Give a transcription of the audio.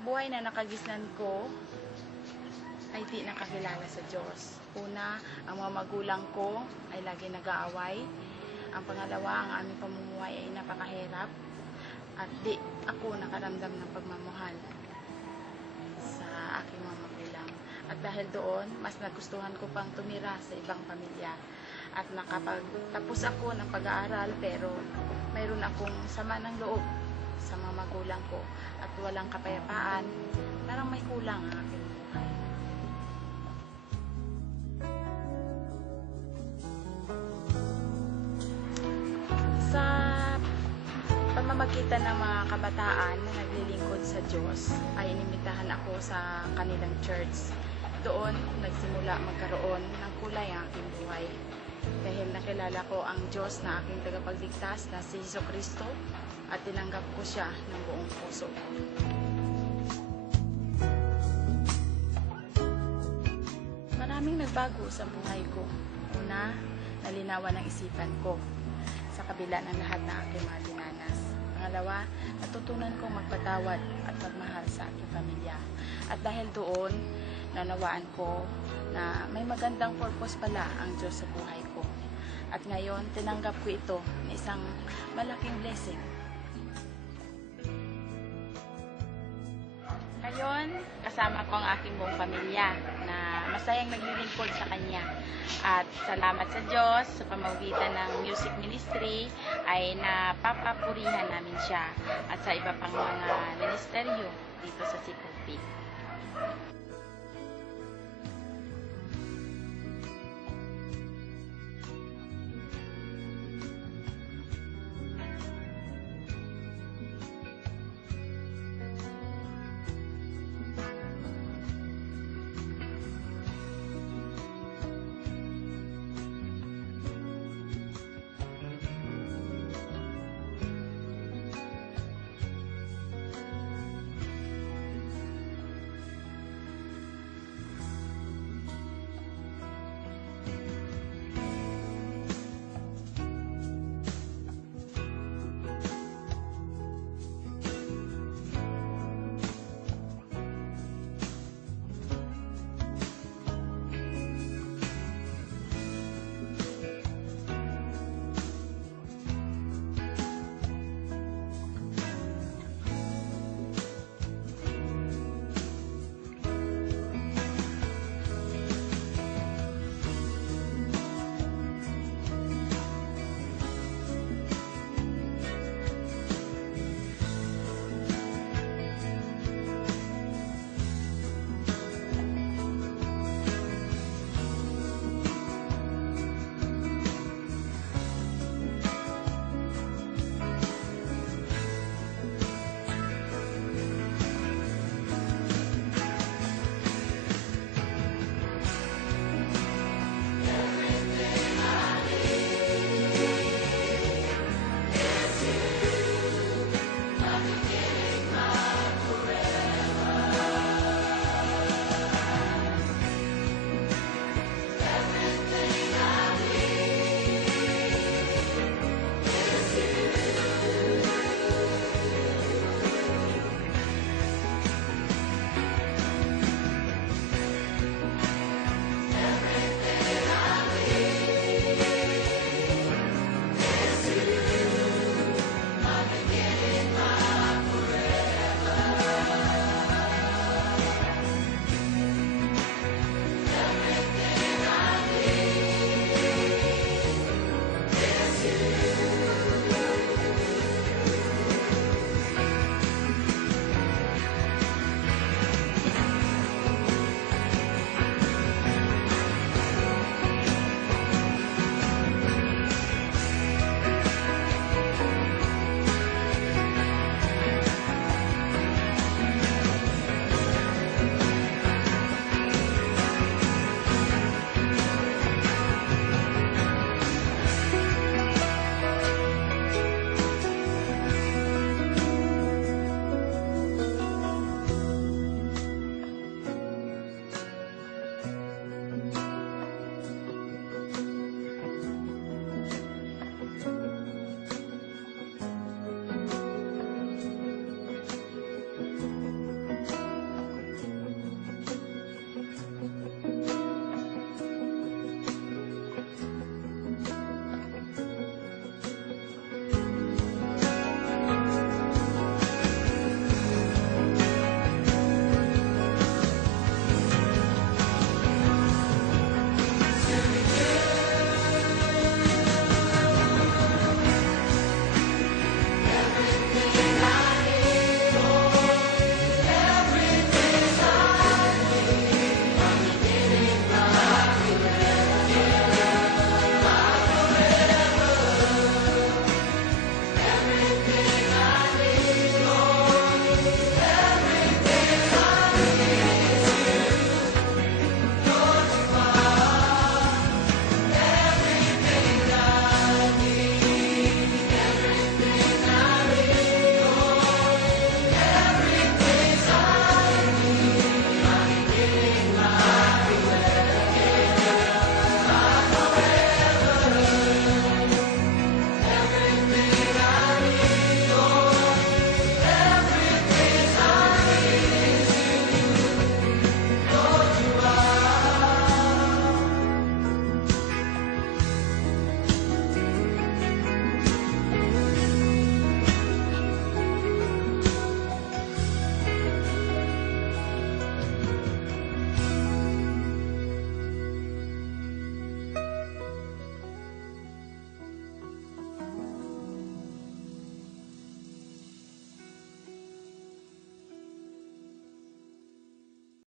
Ang buhay na nakagisnan ko ay di nakakilala sa Diyos. Una, ang mga magulang ko ay lagi nag-aaway. Ang pangalawa, ang aming pamumuhay ay napakahirap. At di ako nakaramdam ng pagmamahal sa aking mga magulang. At dahil doon, mas nagustuhan ko pang tumira sa ibang pamilya. At nakapagtapos ako ng pag-aaral, pero mayroon akong sama ng loob sa mga magulang ko at walang kapayapaan. Parang may kulang ang aking buhay. Sa pamamagitan ng mga kabataan na naglilingkod sa Diyos, ay inimbitahan ako sa kanilang church. Doon, nagsimula magkaroon ng kulay ang aking buhay. Dahil nakilala ko ang Diyos na aking tagapagligtas na si Jesucristo at tinanggap ko siya ng buong puso. Maraming nagbago sa buhay ko. Una, nalinawan ang isipan ko sa kabila ng lahat na aking mga dinanas. Pangalawa, natutunan kong magpatawad at magmahal sa aking pamilya. At dahil doon, nanawaan ko na may magandang purpose pala ang Diyos sa buhay ko. At ngayon, tinanggap ko ito na isang malaking blessing. Ngayon, kasama ko ang aking buong pamilya na masayang naglilingkod sa Kanya. At salamat sa Diyos, sa pamamagitan ng music ministry, ay napapapurihan namin siya at sa iba pang mga ministeryo dito sa Cebu.